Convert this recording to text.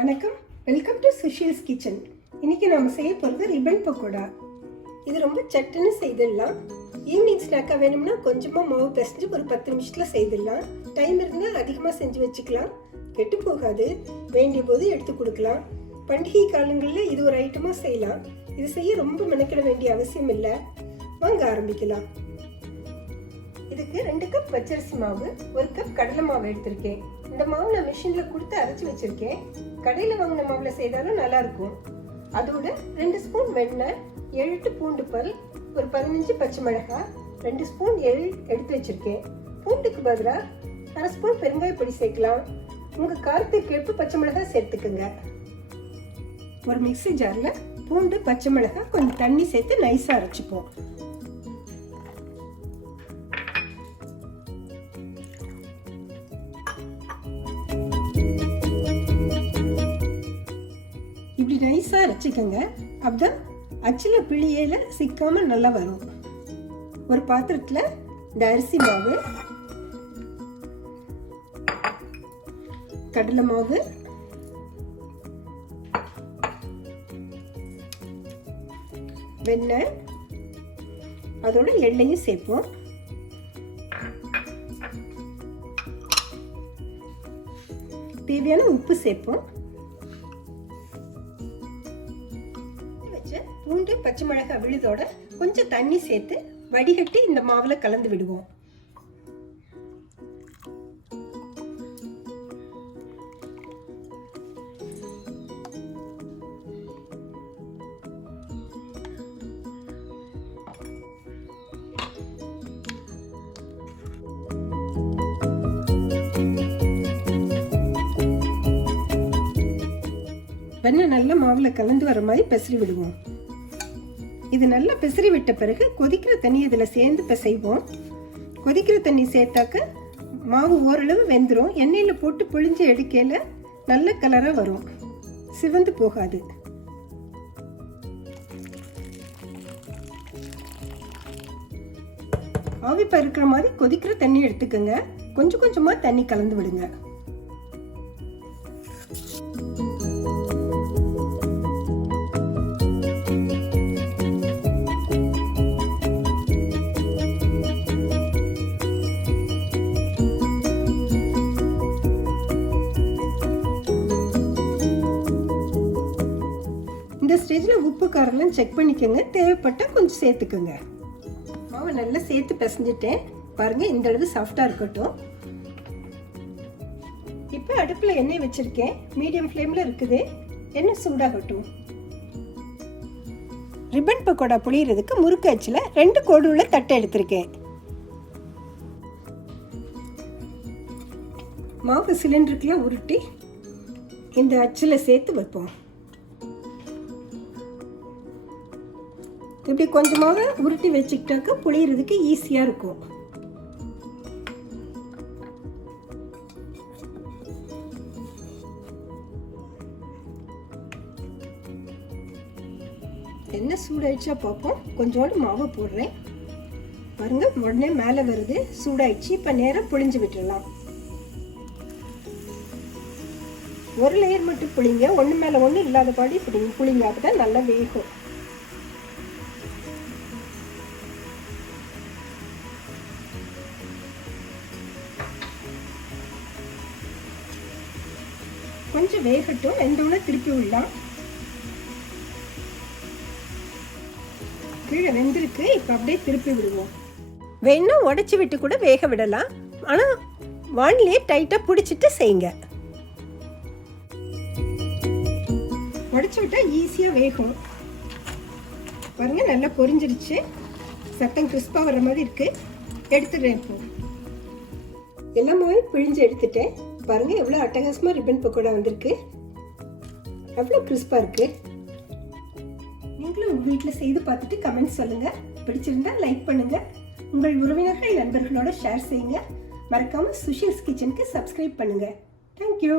வணக்கம், welcome to Sushil's kitchen. இன்னைக்கு நம்ம செய்ய போகிறது ரிப்பன் பக்கோடா. இது ரொம்ப சட்டுன்னு செய்திடலாம். ஈவினிங் ஸ்நாக்காக வேணும்னா கொஞ்சமாக மாவு பிசைஞ்சு ஒரு 10 நிமிஷத்தில் செய்திடலாம். டைம் இருந்தால் அதிகமாக செஞ்சு வச்சுக்கலாம், கெட்டு போகாது. வேண்டிய போது எடுத்து கொடுக்கலாம். பண்டிகை காலங்களில் இது ஒரு ஐட்டமாக செய்யலாம். இது செய்ய ரொம்ப மெனக்கிட வேண்டிய அவசியம் இல்லை. வாங்க ஆரம்பிக்கலாம். இதுக்கு 2 கப் பச்சரிசி மாவு, 1 கப் கடலை மாவு எடுத்திருக்கேன். இந்த மாவு நான் மிஷினில் கொடுத்து அரைச்சி வச்சிருக்கேன். கடையில் வாங்கின மாவில் செய்தாலும் நல்லா இருக்கும். அதோட 2 ஸ்பூன் வெண்ணெய், 7 பூண்டு பல், ஒரு 15 பச்சை மிளகாய், 2 ஸ்பூன் எள் எடுத்து வச்சிருக்கேன். பூண்டுக்கு பதிலாக 1/2 ஸ்பூன் பெருங்காய பொடி சேர்க்கலாம். உங்கள் காரத்துக்கு ஏற்ப பச்சை மிளகாய் சேர்த்துக்குங்க. ஒரு மிக்ஸி ஜாரில் பூண்டு, பச்சை மிளகாய் கொஞ்சம் தண்ணி சேர்த்து நைஸாக அரைச்சிப்போம். இப்படி நைஸாக அரைச்சிக்கோங்க. அப்பதான் அச்சில் பிழியல சிக்காம நல்லா வரும். ஒரு பாத்திரத்தில் இந்த அரிசி மாவு, கடலை மாவு, வெண்ணெய், அதோட எண்ணெயும் சேர்ப்போம். தேவையான உப்பு சேர்ப்போம். பூண்டு, பச்சை மிளகாய் விழுதோட கொஞ்சம் தண்ணி சேர்த்து வடிகட்டி இந்த மாவுல கலந்து விடுவோம். வெண்ணெய் நல்லா மாவுல கலந்து வர மாதிரி பெசரி விடுவோம். இது நல்லா பிசறி விட்ட பிறகு கொதிக்கிற தண்ணி இதில் சேர்ந்து பிசைவோம். கொதிக்கிற தண்ணி சேர்த்தாக்க மாவு ஓரளவு வெந்துடும். எண்ணெயில் போட்டு புழிஞ்சு எடுக்கையில் நல்ல கலராக வரும், சிவந்து போகாது. ஆவி பறக்கிற மாதிரி கொதிக்கிற தண்ணி எடுத்துக்கோங்க. கொஞ்சம் கொஞ்சமாக தண்ணி கலந்து விடுங்க. இந்த ஸ்டேஜில் உப்பு காரெல்லாம் செக் பண்ணிக்கோங்க. தேவைப்பட்டால் கொஞ்சம் சேர்த்துக்கோங்க. மாவை நல்லா சேர்த்து பிசைஞ்சிட்டேன் பாருங்க. இந்த அளவு சாஃப்டாக இருக்கட்டும். இப்போ அடுப்பில் எண்ணெய் வச்சிருக்கேன். மீடியம் ஃப்ளேமில் இருக்குது. எண்ணெய் சூடாகட்டும். ரிப்பன் பக்கோடா புளியறதுக்கு முறுக்கு அச்சில் 2 கோடு உள்ள தட்டை எடுத்திருக்கேன். மாவு சிலிண்டருக்குலாம் உருட்டி இந்த அச்சில் சேர்த்து வைப்போம். இப்படி கொஞ்சமாக உருட்டி வச்சுக்கிட்டாக்க புளியறதுக்கு ஈஸியாக இருக்கும். என்ன சூடாயிடுச்சா பார்ப்போம். கொஞ்சோண்டு மாவு போடுறேன் பாருங்க. உடனே மேலே வருது. சூடாயிடுச்சு. இப்போ நேரம் புளிஞ்சு விட்டுடலாம். ஒரு லேயர் மட்டும் புளிங்க, ஒன்று மேலே ஒன்று இல்லாதபடி புளிங்க. அப்பதான் நல்லா வேகும். கொஞ்சம் வேகட்டும். வெந்தோடனே திருப்பி விடலாம். கீழே வெந்திருக்கு. இப்போ அப்படியே திருப்பி விடுவோம். வேணா உடைச்சி விட்டு கூட வேக விடலாம். ஆனால் வானிலையே டைட்டாக பிடிச்சிட்டு செய்யுங்க. உடைச்சி விட்டா ஈஸியாக வேகும். பாருங்க நல்லா பொரிஞ்சிருச்சு. சத்தம் கிறிஸ்பாக வர மாதிரி இருக்கு. எடுத்துடுறேன். இப்போ எல்லாமே பிழிஞ்சு எடுத்துட்டேன். பாருங்க எவ்வளோ அட்டகாசமாக ரிப்பன் பக்கோடா வந்திருக்கு. எவ்வளோ கிறிஸ்பாக இருக்கு. நீங்களும் உங்கள் வீட்டில் செய்து பார்த்துட்டு கமெண்ட் சொல்லுங்கள். பிடிச்சிருந்தா லைக் பண்ணுங்கள். உங்கள் உறவினர்கள், நண்பர்களோட ஷேர் செய்யுங்க. மறக்காமல் சுஷீல்ஸ் கிச்சனுக்கு சப்ஸ்கிரைப் பண்ணுங்கள். தேங்க்யூ.